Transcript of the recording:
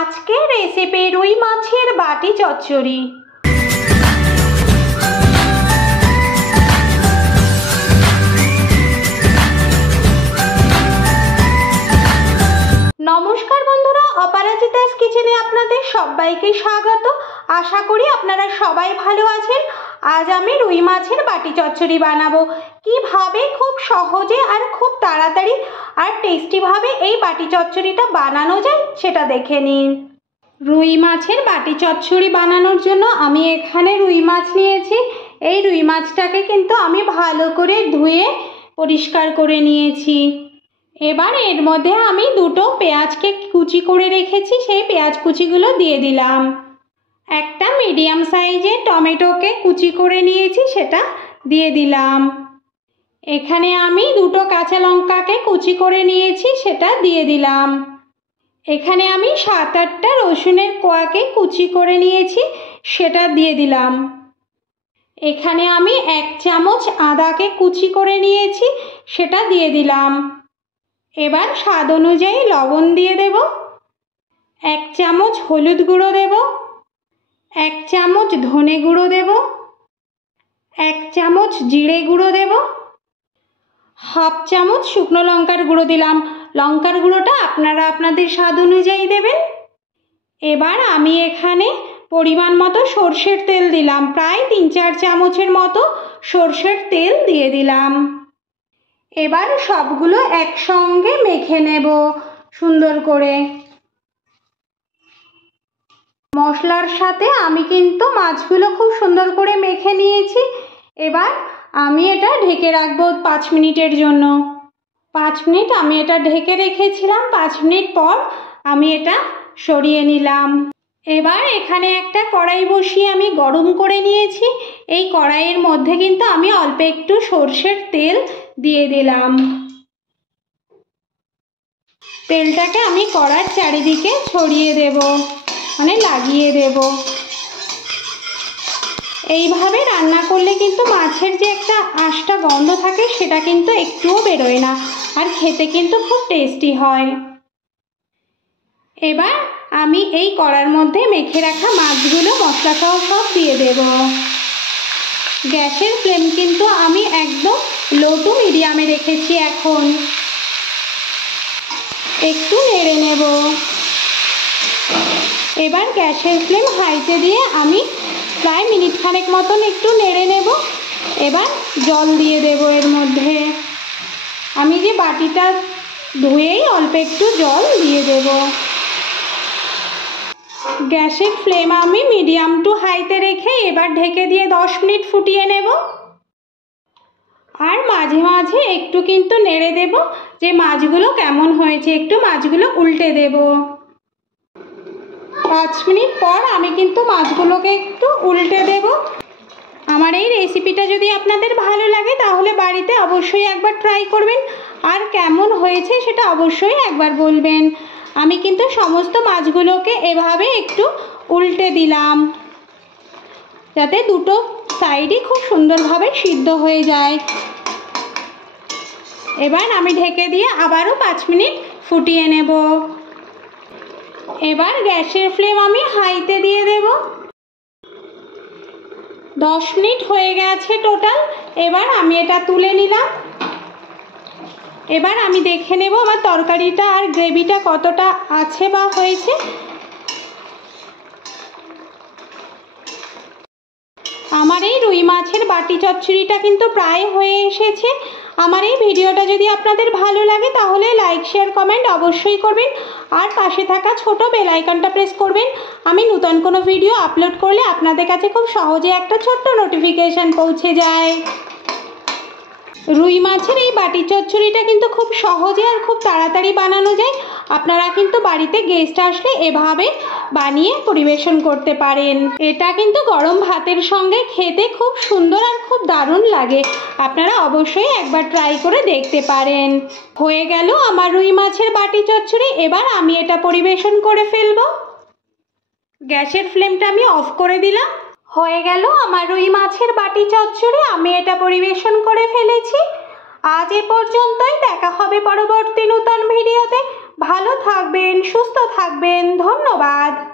আজকের রেসিপি রুই মাছের বাটি চচ্চড়ি। নমস্কার বন্ধুরা, অপরাজিতাস কিচেনে আপনাদের সবাইকে স্বাগত। আশা করি আপনারা সবাই ভালো আছেন। আজ আমি রুই মাছের বাটি চচ্চড়ি বানাবো। কিভাবে খুব সহজে আর খুব তাড়াতাড়ি আর টেস্টিভাবে এই বাটি চচ্চড়িটা বানানো যায় সেটা দেখে নিন। রুই মাছের বাটি চচ্চড়ি বানানোর জন্য আমি এখানে রুই মাছ নিয়েছি। এই রুই মাছটাকে কিন্তু আমি ভালো করে ধুয়ে পরিষ্কার করে নিয়েছি। এবার এর মধ্যে আমি দুটো পেঁয়াজকে কুচি করে রেখেছি, সেই পেঁয়াজ কুচিগুলো দিয়ে দিলাম। একটা মিডিয়াম সাইজের টমেটোকে কুচি করে নিয়েছি, সেটা দিয়ে দিলাম। এখানে আমি দুটো কাঁচা লঙ্কাকে কুচি করে নিয়েছি, সেটা দিয়ে দিলাম। এখানে আমি 7-8টা রসুনের কোয়াকে কুচি করে নিয়েছি, সেটা দিয়ে দিলাম। এখানে আমি 1 চামচ আদাকে কুচি করে নিয়েছি, সেটা দিয়ে দিলাম। এবার স্বাদ অনুযায়ী লবণ দিয়ে দেব। 1 চামচ হলুদ গুঁড়ো দেব। 1 চামচ ধনে গুঁড়ো দেব। 1 চামচ জিরে গুঁড়ো দেব। 1/2 চামচ শুকনো লঙ্কার গুঁড়ো দিলাম। লঙ্কার গুঁড়োটা আপনারা আপনাদের স্বাদ অনুযায়ী দেবেন। এবার আমি এখানে পরিমাণ মতো সর্ষের তেল দিলাম, প্রায় 3-4 চামচের মতো সর্ষের তেল দিয়ে দিলাম। এবার সবগুলো একসঙ্গে মেখে নেব সুন্দর করে। মশলার সাথে আমি কিন্তু মাছগুলো খুব সুন্দর করে মেখে নিয়েছি। এবার আমি এটা ঢেকে রাখবো 5 মিনিটের জন্য। 5 মিনিট আমি এটা ঢেকে রেখেছিলাম। 5 মিনিট পর আমি এটা সরিয়ে নিলাম। এবার এখানে একটা কড়াই বসিয়ে আমি গরম করে নিয়েছি। এই কড়াইয়ের মধ্যে কিন্তু আমি অল্প একটু সর্ষের তেল দিয়ে দিলাম। তেলটাকে আমি কড়ার চারিদিকে ছড়িয়ে দেব, মানে লাগিয়ে দেব। এইভাবে রান্না করলে কিন্তু মাছের যে একটা আঁশটা গন্ধ থাকে সেটা কিন্তু একটুও বেরোয় না, আর খেতে কিন্তু খুব টেস্টি হয়। এবার আমি এই কড়ার মধ্যে মেখে রাখা মাছগুলো মশলা সহ সব দিয়ে দেব। গ্যাসের ফ্লেম কিন্তু আমি একদম লো টু মিডিয়ামে রেখেছি। এখন একটু নেড়ে নেব। এবার গ্যাসের ফ্লেম হাইতে দিয়ে আমি প্রায় মিনিট খানেক মতন একটু নেড়ে নেব। এবার জল দিয়ে দেব এর মধ্যে। আমি যে বাটিটা ধুয়েই অল্প একটু জল দিয়ে দেব। গ্যাসের ফ্লেম আমি মিডিয়াম টু হাইতে রেখে এবার ঢেকে দিয়ে 10 মিনিট ফুটিয়ে নেব। আর মাঝে মাঝে একটু কিন্তু নেড়ে দেব যে মাছগুলো কেমন হয়েছে, একটু মাছগুলো উল্টে দেব। 5 মিনিট পর আমি কিন্তু মাছগুলোকে একটু উল্টে দেব। আমার এই রেসিপিটা যদি আপনাদের ভালো লাগে তাহলে বাড়িতে অবশ্যই একবার ট্রাই করবেন, আর কেমন হয়েছে সেটা অবশ্যই একবার বলবেন। আমি কিন্তু সমস্ত মাছগুলোকে এভাবে একটু উল্টে দিলাম যাতে দুটো সাইডই খুব সুন্দরভাবে সিদ্ধ হয়ে যায়। এবার আমি ঢেকে দিয়ে আবারও 5 মিনিট ফুটিয়ে নেব। এবার গ্যাসের ফ্লেম আমি হাইতে দিয়ে দেব। 10 মিনিট হয়ে গেছে টোটাল। এবার আমি এটা তুলে নিলাম। এবার আমি দেখে নেব আমার তরকারিটা আর গ্রেভিটা কতটা আছে বা হয়েছে। আমার এই রুই মাছের বাটি চচ্চড়িটা কিন্তু প্রায় হয়ে এসেছে। আমার এই ভিডিওটা যদি আপনাদের ভালো লাগে তাহলে লাইক, শেয়ার, কমেন্ট অবশ্যই করবেন, আর পাশে থাকা ছোট বেল আইকনটা প্রেস করবেন। আমি নতুন কোনো ভিডিও আপলোড করলে আপনাদের কাছে খুব সহজে একটা ছোট্ট নোটিফিকেশান পৌঁছে যায়। রুই মাছের এই বাটি চচ্চড়িটা কিন্তু খুব সহজে আর খুব তাড়াতাড়ি বানানো যায়। আপনারা কিন্তু বাড়িতে গেস্ট আসলে এভাবে বানিয়ে পরিবেশন করতে পারেন। এটা কিন্তু গরম ভাতের সঙ্গে খেতে খুব সুন্দর আর খুব দারুণ লাগে। আপনারা অবশ্যই একবার ট্রাই করে দেখতে পারেন। হয়ে গেল আমার রুই মাছের বাটি চচ্চড়ি। এবার আমি এটা পরিবেশন করে ফেলবো। গ্যাসের ফ্লেমটা আমি অফ করে দিলাম। হয়ে গেল আমার রুই মাছের বাটি চচ্চড়ি। আমি এটা পরিবেশন করে ফেলেছি। আজ এ পর্যন্তই। দেখা হবে পরবর্তী নতুন ভিডিওতে। ভালো থাকবেন, সুস্থ থাকবেন। ধন্যবাদ।